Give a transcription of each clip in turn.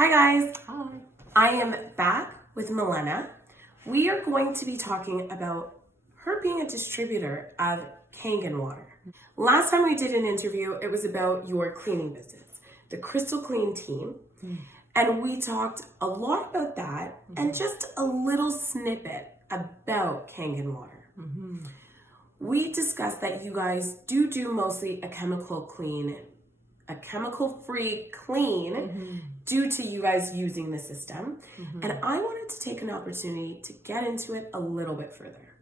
Hi guys, Hi. I am back with Milena. We are going to be talking about her being a distributor of Kangen water. Last time we did an interview, it was about your cleaning business, the Crystal Clean team. And we talked a lot about that and just a little snippet about Kangen water. We discussed that you guys do mostly a chemical-free clean due to you guys using the system. And I wanted to take an opportunity to get into it a little bit further.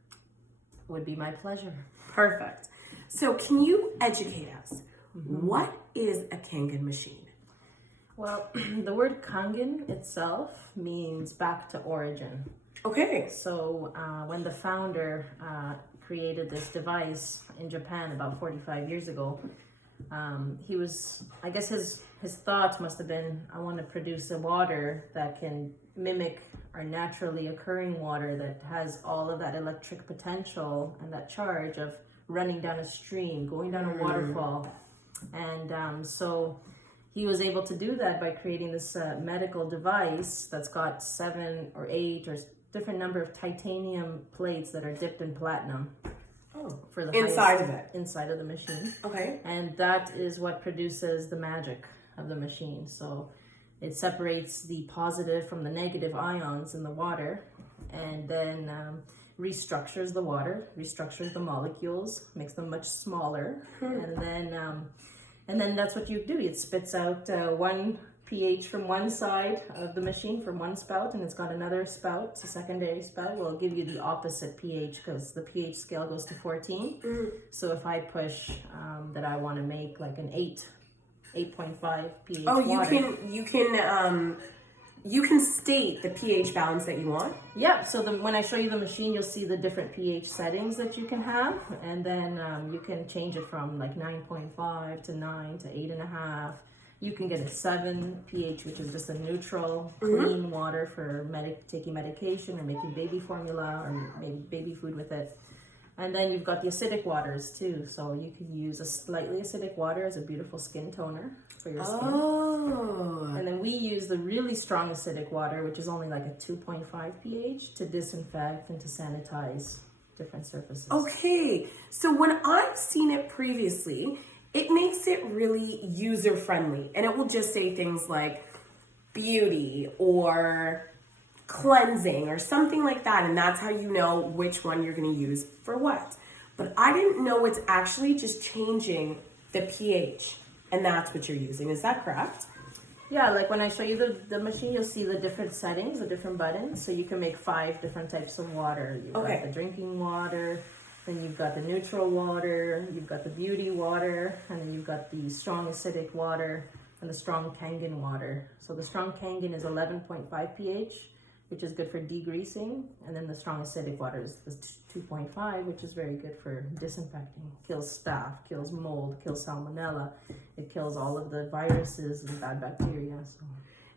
Would be my pleasure. Perfect. So can you educate us? What is a Kangen machine? Well, the word Kangen itself means back to origin. Okay. So when the founder created this device in Japan about 45 years ago, I guess his thought must have been, I want to produce a water that can mimic our naturally occurring water that has all of that electric potential and that charge of running down a stream, going down a waterfall. And so he was able to do that by creating this medical device that's got 7 or 8 or different number of titanium plates that are dipped in platinum. For the Inside of it. Inside of the machine. Okay. And that is what produces the magic of the machine. So it separates the positive from the negative ions in the water, and then restructures the water, restructures the molecules, makes them much smaller, and then that's what you do. It spits out one pH from one side of the machine from one spout, and it's got another spout, a secondary spout will give you the opposite pH because the pH scale goes to 14. So if I push that I want to make like an 8.5 pH water. You can state the pH balance that you want. Yeah, so when I show you the machine, you'll see the different pH settings that you can have, and then you can change it from like 9.5 to 9 to 8.5. You can get a 7 pH, which is just a neutral, clean water for taking medication or making baby formula or maybe baby food with it. And then you've got the acidic waters too. So you can use a slightly acidic water as a beautiful skin toner for your skin. Oh. And then we use the really strong acidic water, which is only like a 2.5 pH, to disinfect and to sanitize different surfaces. Okay. So when I've seen it previously, it makes it really user-friendly, and it will just say things like beauty or cleansing or something like that, and that's how you know which one you're going to use for what. But I didn't know it's actually just changing the pH, and that's what you're using. Is that correct? Yeah, like when I show you the machine, you'll see the different settings, the different buttons, so you can make 5 different types of water. You've got the drinking water, then you've got the neutral water, you've got the beauty water, and then you've got the strong acidic water and the strong Kangen water. So the strong Kangen is 11.5 pH, which is good for degreasing, and then the strong acidic water is 2.5, which is very good for disinfecting. Kills staph, kills mold, kills salmonella. It kills all of the viruses and bad bacteria. So.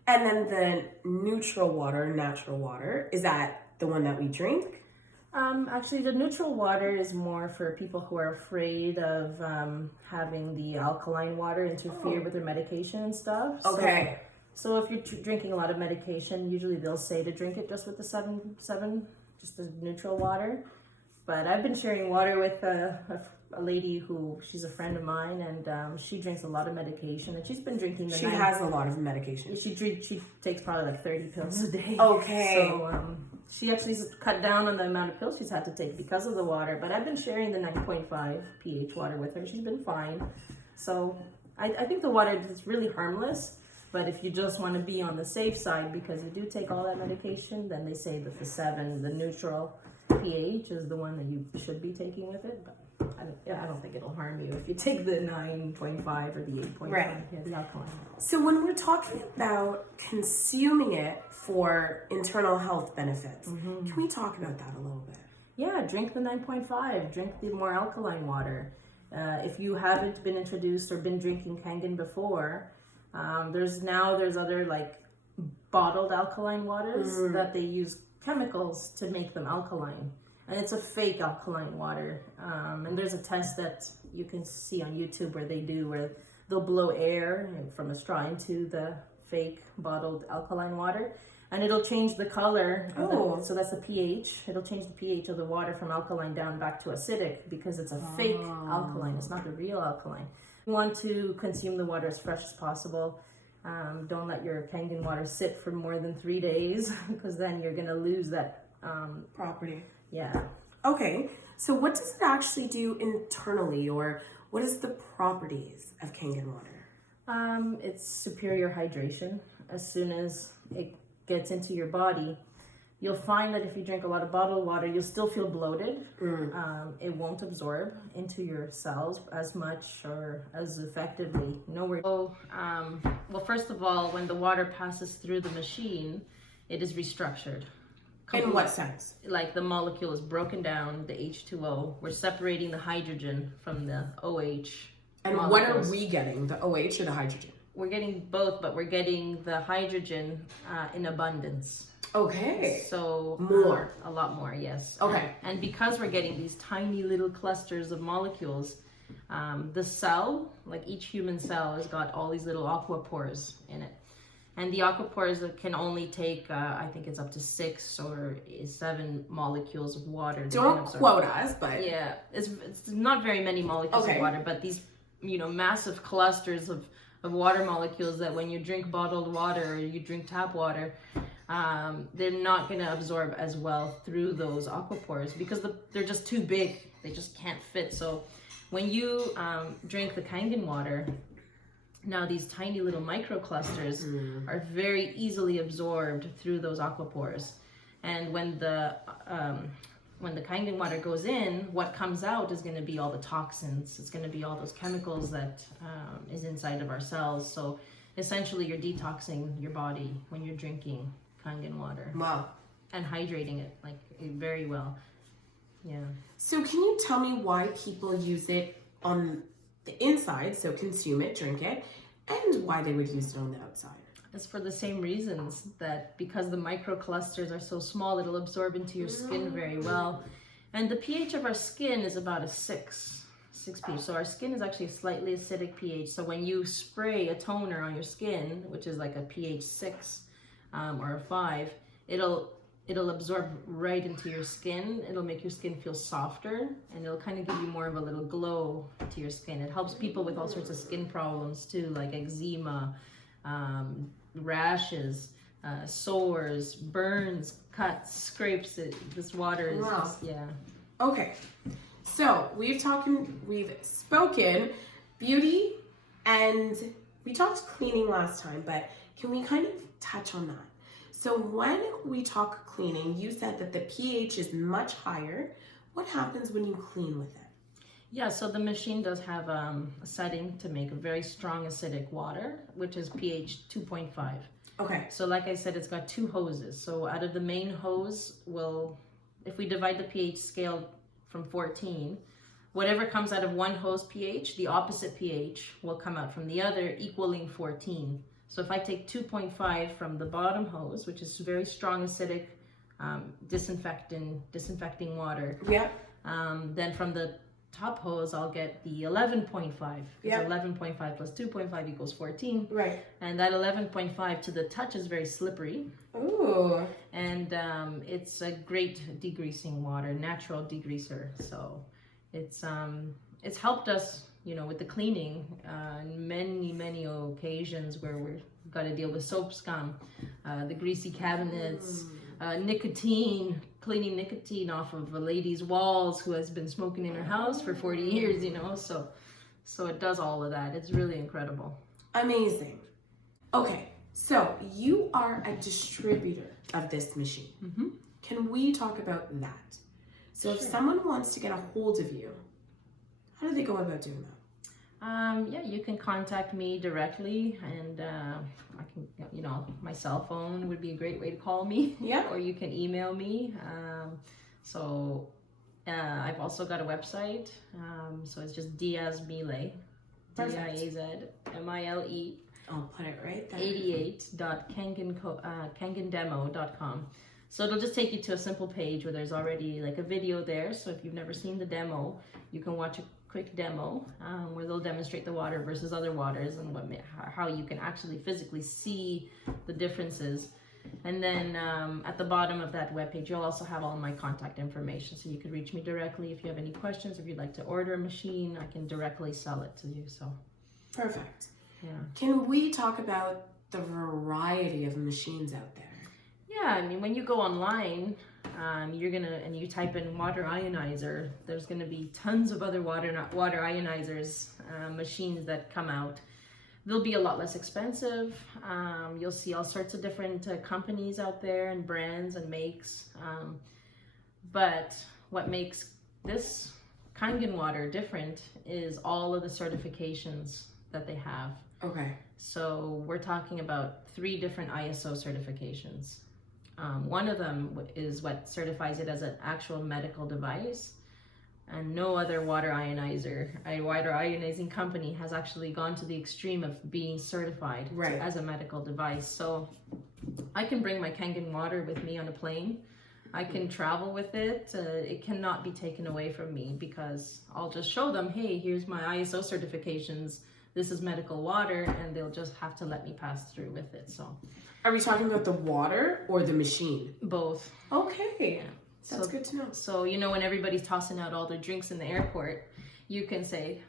And then the neutral water, natural water, is that the one that we drink? Actually, the neutral water is more for people who are afraid of having the alkaline water interfere with their medication and stuff. Okay. So if you're drinking a lot of medication, usually they'll say to drink it just with the 7, just the neutral water. But I've been sharing water with a lady who, she's a friend of mine, and she drinks a lot of medication, and she's been drinking the She has a lot of medication. She takes probably like 30 pills a day. Okay. So she actually cut down on the amount of pills she's had to take because of the water. But I've been sharing the 9.5 pH water with her. She's been fine. So I think the water is really harmless. But if you just want to be on the safe side because you do take all that medication, then they say that the 7, the neutral pH, is the one that you should be taking with it. But I don't think it'll harm you if you take the 9.5 or the 8.5. Right. Yeah, the alkaline. So when we're talking about consuming it for internal health benefits, can we talk about that a little bit? Yeah, drink the 9.5. Drink the more alkaline water. If you haven't been introduced or been drinking Kangen before, there's other like bottled alkaline waters that they use chemicals to make them alkaline, and it's a fake alkaline water. And there's a test that you can see on YouTube where they'll blow air from a straw into the fake bottled alkaline water, and it'll change the color. So that's the pH. It'll change the pH of the water from alkaline down back to acidic because it's a fake alkaline. It's not the real alkaline. You want to consume the water as fresh as possible. Don't let your Kangen water sit for more than 3 days because then you're gonna lose that property. Yeah. Okay, so what does it actually do internally, or what is the properties of Kangen water? It's superior hydration. As soon as it gets into your body, you'll find that if you drink a lot of bottled water, you'll still feel bloated. It won't absorb into your cells as much or as effectively. Well, first of all, when the water passes through the machine, it is restructured. In what sense? Like the molecule is broken down, the H2O. We're separating the hydrogen from the OH. And molecules. What are we getting, the OH or the hydrogen? We're getting both, but we're getting the hydrogen in abundance. Okay. So more. A lot more, yes. Okay. And because we're getting these tiny little clusters of molecules, the cell, like each human cell, has got all these little aquapores in it. And the aquapores can only take, I think it's up to 6 or 7 molecules of water. Don't quote us, but... Yeah, it's not very many molecules of water, but these, massive clusters of water molecules that when you drink bottled water or you drink tap water, they're not going to absorb as well through those aquapores because they're just too big. They just can't fit. So when you drink the Kangen water, now these tiny little microclusters are very easily absorbed through those aquapores. And when the Kangen water goes in, what comes out is going to be all the toxins. It's going to be all those chemicals that is inside of our cells. So essentially you're detoxing your body when you're drinking Kangen water. Wow. And hydrating it like very well. Yeah. So can you tell me why people use it on the inside, so consume it, drink it, and why they would use it on the outside? It's for the same reasons, that because the microclusters are so small, it'll absorb into your skin very well. And the pH of our skin is about a 6 pH. So our skin is actually a slightly acidic pH. So when you spray a toner on your skin, which is like a pH 6 or a 5, it'll absorb right into your skin. It'll make your skin feel softer, and it'll kind of give you more of a little glow to your skin. It helps people with all sorts of skin problems too, like eczema, rashes, sores, burns, cuts, scrapes. This water is just, yeah. Okay, so we've spoken beauty, and we talked cleaning last time, but can we kind of touch on that? So when we talk cleaning, you said that the pH is much higher. What happens when you clean with it? Yeah, so the machine does have a setting to make a very strong acidic water, which is pH 2.5. Okay. So like I said, it's got 2 hoses. So out of the main hose, if we divide the pH scale from 14, whatever comes out of one hose pH, the opposite pH will come out from the other, equaling 14. So if I take 2.5 from the bottom hose, which is very strong acidic, disinfecting water. Yeah. Then from the top hose, I'll get the 11.5. Because 11.5 plus 2.5 equals 14. Right. And that 11.5 to the touch is very slippery. Ooh. And it's a great degreasing water, natural degreaser. So it's helped us, with the cleaning, many occasions where we've got to deal with soap scum, the greasy cabinets, cleaning nicotine off of a lady's walls who has been smoking in her house for 40 years, so it does all of that. It's really incredible. Amazing. Okay, so you are a distributor of this machine. Mm-hmm. Can we talk about that? So if someone wants to get a hold of you, how do they go about doing that? You can contact me directly, and I can, my cell phone would be a great way to call me. Yeah. Or you can email me. I've also got a website. So it's just Diaz Mile, DIAZMILE. I'll put it right there. 88.kangendemo.com. So it'll just take you to a simple page where there's already like a video there. So if you've never seen the demo, you can watch a quick demo where they'll demonstrate the water versus other waters and how you can actually physically see the differences. And then at the bottom of that webpage, you'll also have all my contact information, so you could reach me directly if you have any questions. If you'd like to order a machine, I can directly sell it to you. So Perfect. yeah. Can we talk about the variety of machines out there? Yeah, I mean, when you go online, and you type in water ionizer, there's gonna be tons of other water ionizers, machines that come out. They'll be a lot less expensive. You'll see all sorts of different companies out there and brands and makes. But what makes this Kangen water different is all of the certifications that they have. Okay. So we're talking about 3 different ISO certifications. One of them is what certifies it as an actual medical device, and no other water ionizing company has actually gone to the extreme of being certified as a medical device. So I can bring my Kangen water with me on a plane. I can travel with it. It cannot be taken away from me, because I'll just show them, hey, here's my ISO certifications. This is medical water, and they'll just have to let me pass through with it. So, are we talking about the water or the machine? Both. Okay. Yeah. That's good to know. So, you know, when everybody's tossing out all their drinks in the airport, you can say,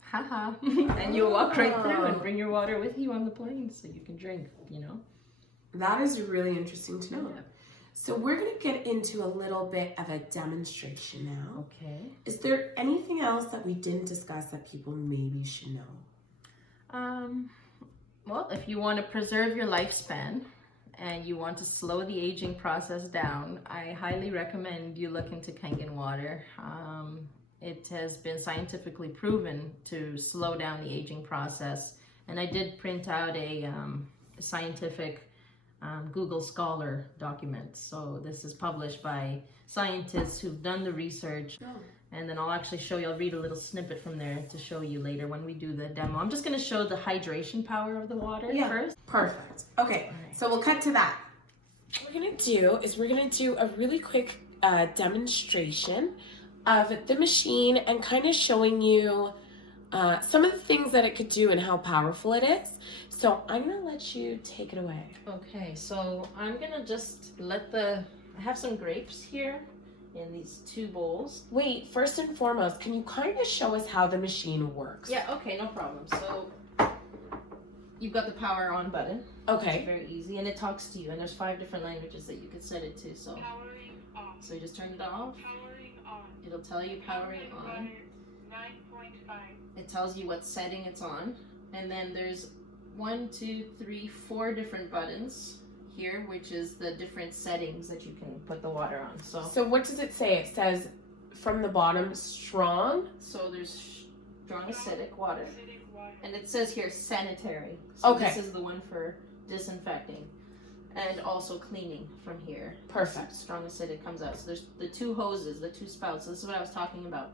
haha, and you'll walk right through and bring your water with you on the plane so you can drink, you know? That is really interesting to know. Yeah. So we're going to get into a little bit of a demonstration now. Okay. Is there anything else that we didn't discuss that people maybe should know? Well, if you want to preserve your lifespan and you want to slow the aging process down, I highly recommend you look into Kangen water. It has been scientifically proven to slow down the aging process. And I did print out a scientific Google Scholar document. So this is published by scientists who've done the research. Oh. And then I'll actually show you, I'll read a little snippet from there to show you later when we do the demo. I'm just going to show the hydration power of the water first. Perfect. Okay, so we'll cut to that. What we're going to do is we're going to do a really quick demonstration of the machine and kind of showing you some of the things that it could do and how powerful it is. So I'm going to let you take it away. Okay, so I'm going to just I have some grapes here in these 2 bowls. Wait, first and foremost, can you kind of show us how the machine works? Yeah, okay, no problem. So you've got the power on button. Okay. It's very easy, and it talks to you, and there's 5 different languages that you could set it to. So Powering on. So you just turn it off. Powering on. It'll tell you powering on. 9.5. It tells you what setting it's on, and then there's 1, 2, 3, 4 different buttons here, which is the different settings that you can put the water on. So what does it say? It says from the bottom, strong. So there's strong acidic water, Acidic water. and it says here sanitary. So Okay. this is the one for disinfecting and also cleaning from here. Perfect. Strong acidic comes out. So there's the 2 hoses, the 2 spouts. So this is what I was talking about.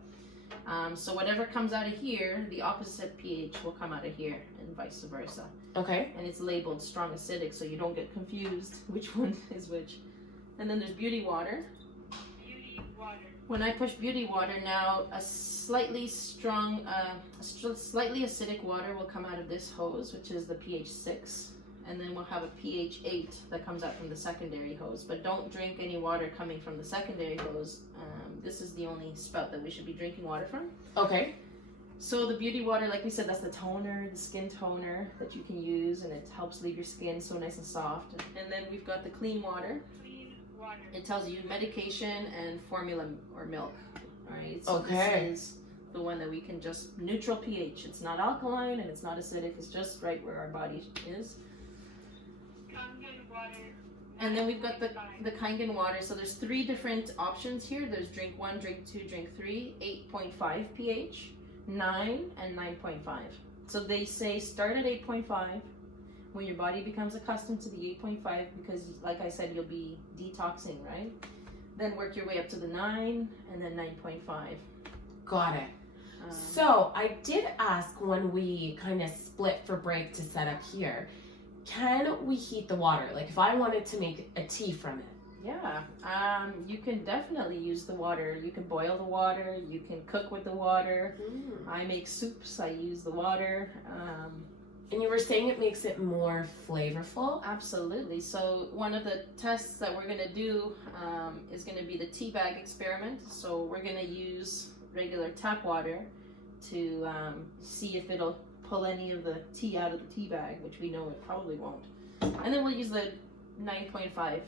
So whatever comes out of here, the opposite pH will come out of here, and vice versa. Okay. And it's labeled strong acidic, so you don't get confused which one is which. And then there's beauty water. Beauty water. When I push beauty water now, a slightly acidic water will come out of this hose, which is the pH 6. And then we'll have a pH 8 that comes out from the secondary hose. But don't drink any water coming from the secondary hose. This is the only spout that we should be drinking water from. Okay. So the beauty water, like we said, that's the toner, the skin toner that you can use, and it helps leave your skin so nice and soft. And then we've got the clean water. Clean water. It tells you medication and formula or milk. All right. So Okay. This is the one that we can just neutral pH. It's not alkaline and it's not acidic. It's just right where our body is. Kangen water. And then we've got the Kangen water. So there's 3 different options here. There's drink 1, drink 2, drink 3, 8.5 pH, 9, and 9.5. So they say start at 8.5 when your body becomes accustomed to the 8.5, because like I said, you'll be detoxing, right? Then work your way up to the 9 and then 9.5. Got it. So I did ask when we kind of split for break to set up here, can we heat the water? Like if I wanted to make a tea from it, Yeah, you can definitely use the water. You can boil the water, you can cook with the water. I make soups, I use the water. And you were saying it makes it more flavorful? Absolutely. So one of the tests that we're gonna do is gonna be the tea bag experiment. So we're gonna use regular tap water to see if it'll pull any of the tea out of the tea bag, which we know it probably won't. And then we'll use the 9.5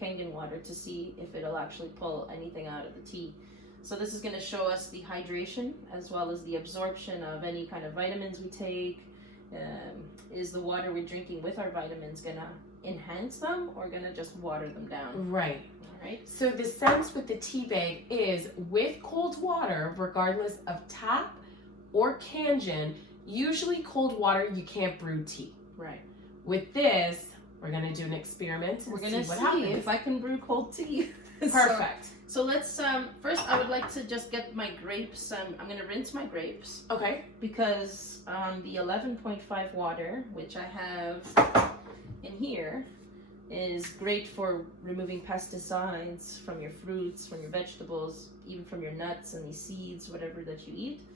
Kangen water to see if it'll actually pull anything out of the tea. So this is going to show us the hydration as well as the absorption of any kind of vitamins we take. Is the water we're drinking with our vitamins going to enhance them or going to just water them down? Right. All right. So the sense with the tea bag is with cold water, regardless of tap or Kangen, usually cold water you can't brew tea. Right. With this, we're gonna do an experiment and We're gonna see what happens. if I can brew cold tea. Perfect. So let's first I would like to just get my grapes. I'm gonna rinse my grapes Okay. because the 11.5 water, which I have in here, is great for removing pesticides from your fruits, from your vegetables, even from your nuts and these seeds, whatever that you eat.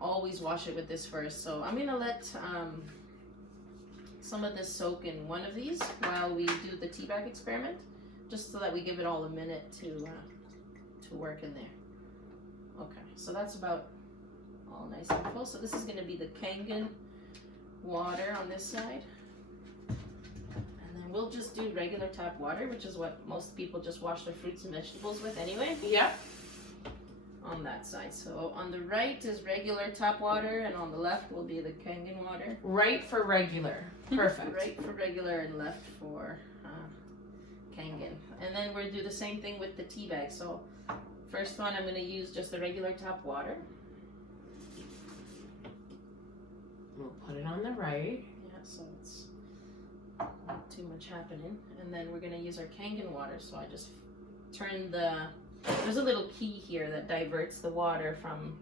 Always wash it with this first. So I'm gonna let some of this soak in one of these while we do the tea bag experiment, just so that we give it all a minute to work in there. Okay, so that's about all nice and full. So this is going to be the Kangen water on this side, and then we'll just do regular tap water, which is what most people just wash their fruits and vegetables with anyway. Yep. On that side. So on the right is regular tap water, and on the left will be the Kangen water. Right for regular. Perfect. Right for regular and left for Kangen. And then we'll do the same thing with the tea bag. So first one, I'm going to use just the regular tap water. We'll put it on the right. Yeah, so it's not too much happening. And then we're going to use our Kangen water. So I just turn there's a little key here that diverts the water from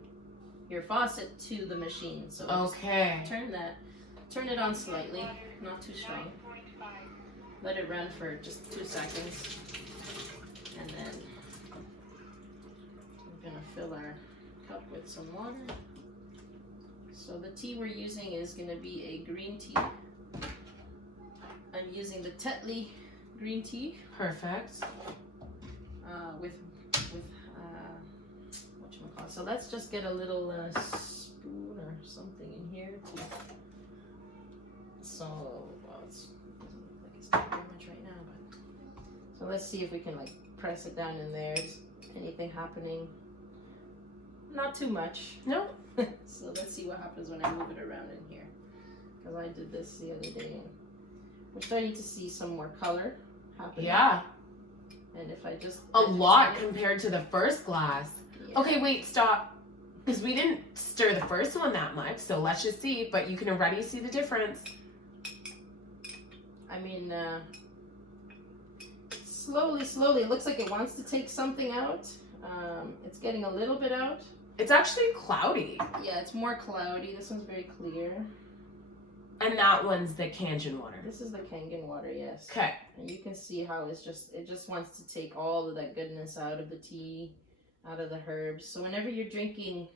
your faucet to the machine. So Okay. turn it on slightly, not too strong. Let it run for just 2 seconds. And then we're gonna fill our cup with some water. So the tea we're using is gonna be a green tea. I'm using the Tetley green tea. Perfect. With whatchamacallit. So let's just get a little spoon or something in here. So well, it doesn't look like it's doing very much right now, but so let's see if we can like press it down in there. Is anything happening? Not too much. No. So let's see what happens when I move it around in here. Because I did this the other day and we're starting to see some more color happening. Yeah. And if I just A lot compared to the first glass. Yeah. Okay, wait, stop. Because we didn't stir the first one that much, so let's just see. But you can already see the difference. I mean, slowly, slowly. It looks like it wants to take something out. It's getting a little bit out. It's actually cloudy. Yeah, it's more cloudy. This one's very clear. And that one's the Kangen water. This is the Kangen water, yes. Okay. And you can see how it just wants to take all of that goodness out of the tea, out of the herbs. So whenever you're drinking,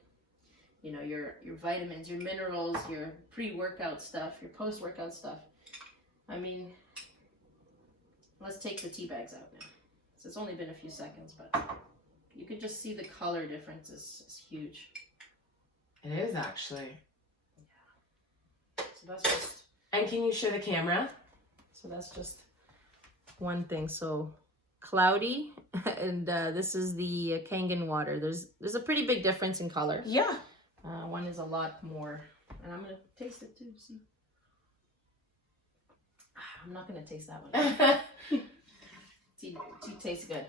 you know, your vitamins, your minerals, your pre-workout stuff, your post-workout stuff, I mean, let's take the tea bags out now. So it's only been a few seconds, but you can just see the color difference is huge. It is actually. So that's just. And can you show the camera? So that's just one thing. So cloudy, and this is the Kangen water. There's a pretty big difference in color. Yeah. One is a lot more, and I'm gonna taste it too. See. I'm not gonna taste that one. Tea tastes good.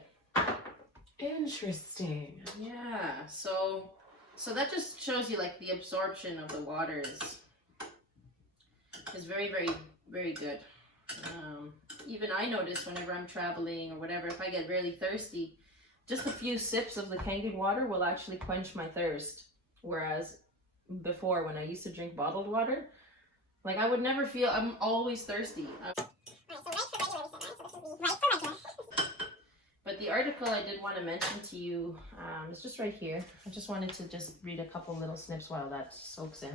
Interesting. Yeah. So that just shows you like the absorption of the water is very, very, very good. Even I notice whenever I'm traveling or whatever, if I get really thirsty, just a few sips of the Kangen water will actually quench my thirst. Whereas before, when I used to drink bottled water, like I would never feel, I'm always thirsty. But the article I did want to mention to you is just right here. I just wanted to just read a couple little snips while that soaks in.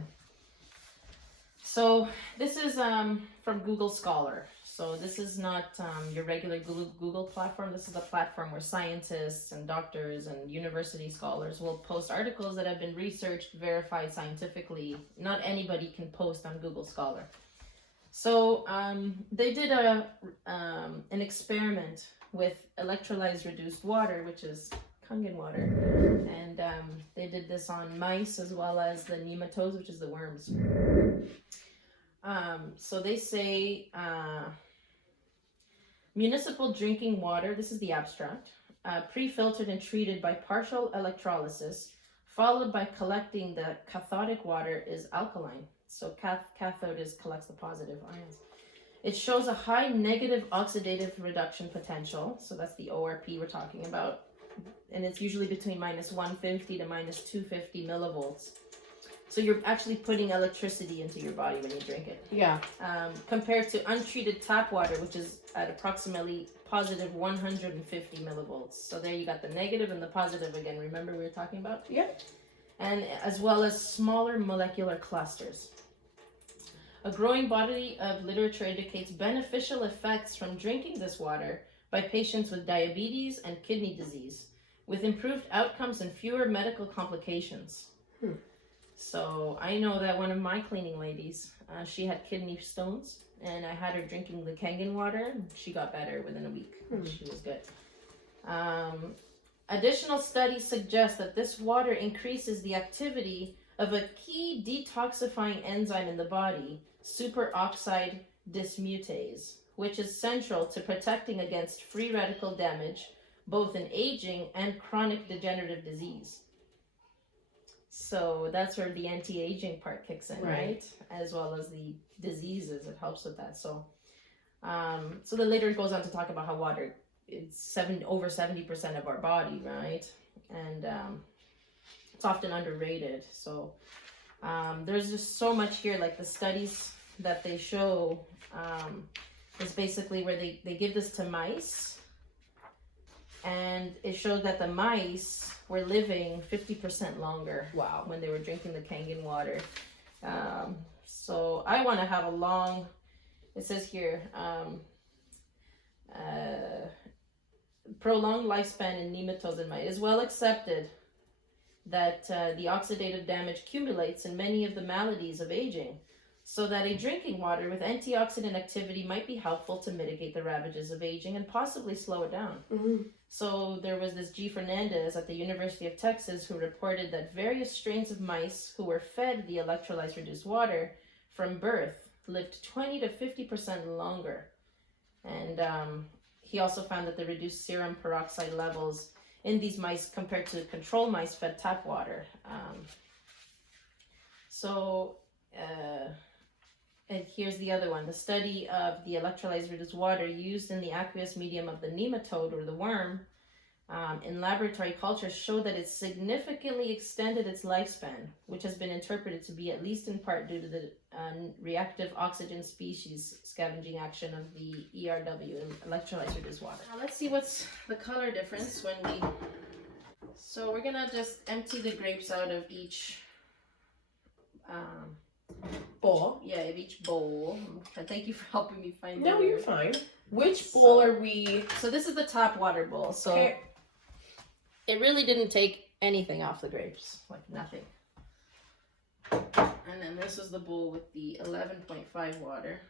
So this is from Google Scholar. So this is not your regular Google platform. This is a platform where scientists and doctors and university scholars will post articles that have been researched, verified scientifically. Not anybody can post on Google Scholar. So they did an experiment with electrolyzed reduced water, which is Kangen water. And they did this on mice as well as the nematodes, which is the worms. So they say municipal drinking water, this is the abstract, pre-filtered and treated by partial electrolysis, followed by collecting the cathodic water is alkaline. So cathode collects the positive ions. It shows a high negative oxidative reduction potential. So that's the ORP we're talking about. And it's usually between minus 150 to minus 250 millivolts. So you're actually putting electricity into your body when you drink it. Yeah. Compared to untreated tap water, which is at approximately positive 150 millivolts. So there you got the negative and the positive again. Remember we were talking about? Yeah. And as well as smaller molecular clusters. A growing body of literature indicates beneficial effects from drinking this water by patients with diabetes and kidney disease, with improved outcomes and fewer medical complications. So I know that one of my cleaning ladies, she had kidney stones, and I had her drinking the Kangen water. She got better within a week. She was good. Additional studies suggest that this water increases the activity of a key detoxifying enzyme in the body, superoxide dismutase, which is central to protecting against free radical damage, both in aging and chronic degenerative disease. So that's where the anti-aging part kicks in, right? As well as the diseases, it helps with that. So, so then later it goes on to talk about how water, it's over 70% of our body, right? And it's often underrated. So there's just so much here, like the studies that they show is basically where they give this to mice, and it showed that the mice were living 50% longer. Wow. When they were drinking the Kangen water. So I want to have a long, it says here, prolonged lifespan in nematodes and mice. It is well accepted that the oxidative damage accumulates in many of the maladies of aging, so that a drinking water with antioxidant activity might be helpful to mitigate the ravages of aging and possibly slow it down. So there was this G. Fernandez at the University of Texas who reported that various strains of mice who were fed the electrolyzed reduced water from birth lived 20 to 50% longer. And he also found that the reduced serum peroxide levels in these mice compared to control mice fed tap water. And here's the other one. The study of the electrolyzed reduced water used in the aqueous medium of the nematode or the worm in laboratory cultures showed that it significantly extended its lifespan, which has been interpreted to be at least in part due to the reactive oxygen species scavenging action of the ERW, electrolyzed reduced water. Now let's see what's the color difference when we... So we're gonna just empty the grapes out of each... bowl. Yeah, of each bowl. Thank you for helping me find No, the you're fine. Which bowl are we? So this is the tap water bowl. So it really didn't take anything off the grapes, like nothing. And then this is the bowl with the 11.5 water.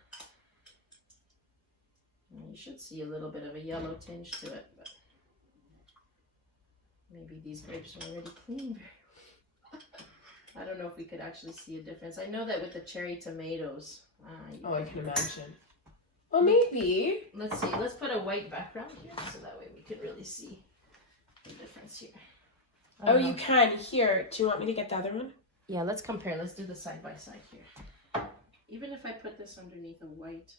And you should see a little bit of a yellow tinge to it, but maybe these grapes are already clean very well. I don't know if we could actually see a difference. I know that with the cherry tomatoes. I can imagine. Well, maybe. Let's see. Let's put a white background here so that way we could really see the difference here. Oh, you can. Here, do you want me to get the other one? Yeah, let's compare. Let's do the side by side here. Even if I put this underneath a white,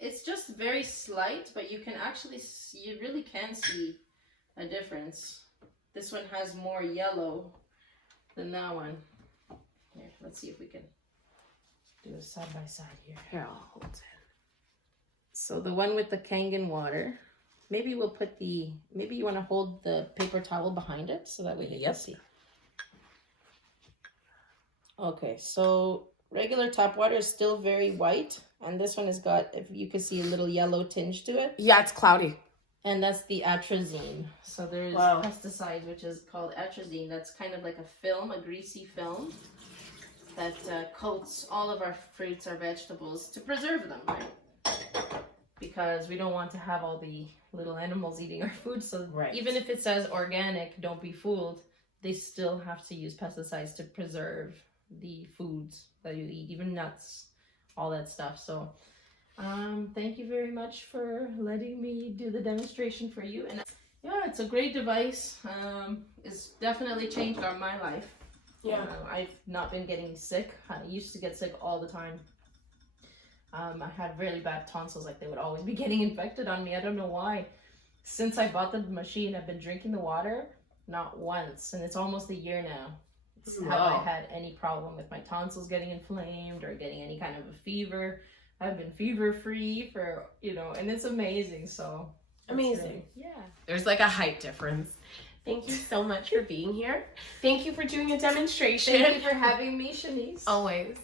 it's just very slight, but you can actually see, you really can see a difference. This one has more yellow than that one. Here, let's see if we can do a side by side here. Here, I'll hold it. So the one with the Kangen water, maybe we'll put maybe you want to hold the paper towel behind it so that way you can see. Okay, so regular tap water is still very white, and this one has got, if you can see, a little yellow tinge to it. Yeah, it's cloudy. And that's the atrazine. So there's pesticide, which is called atrazine. That's kind of like a film, a greasy film that coats all of our fruits, our vegetables, to preserve them, right? Because we don't want to have all the little animals eating our food. So even if it says organic, don't be fooled, they still have to use pesticides to preserve the foods that you eat, even nuts, all that stuff. So thank you very much for letting me do the demonstration for you. And yeah, it's a great device. It's definitely changed my life. Yeah, I've not been getting sick. I used to get sick all the time. I had really bad tonsils, like they would always be getting infected on me. I don't know why. Since I bought the machine, I've been drinking the water, not once, and it's almost a year now. Have I had any problem with my tonsils getting inflamed or getting any kind of a fever? I've been fever free for, and it's amazing. So amazing. Yeah. There's like a height difference. Thank you so much for being here. Thank you for doing a demonstration. Thank you for having me, Shanice. Always.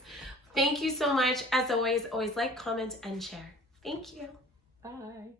Thank you so much. As always, always like, comment, and share. Thank you. Bye.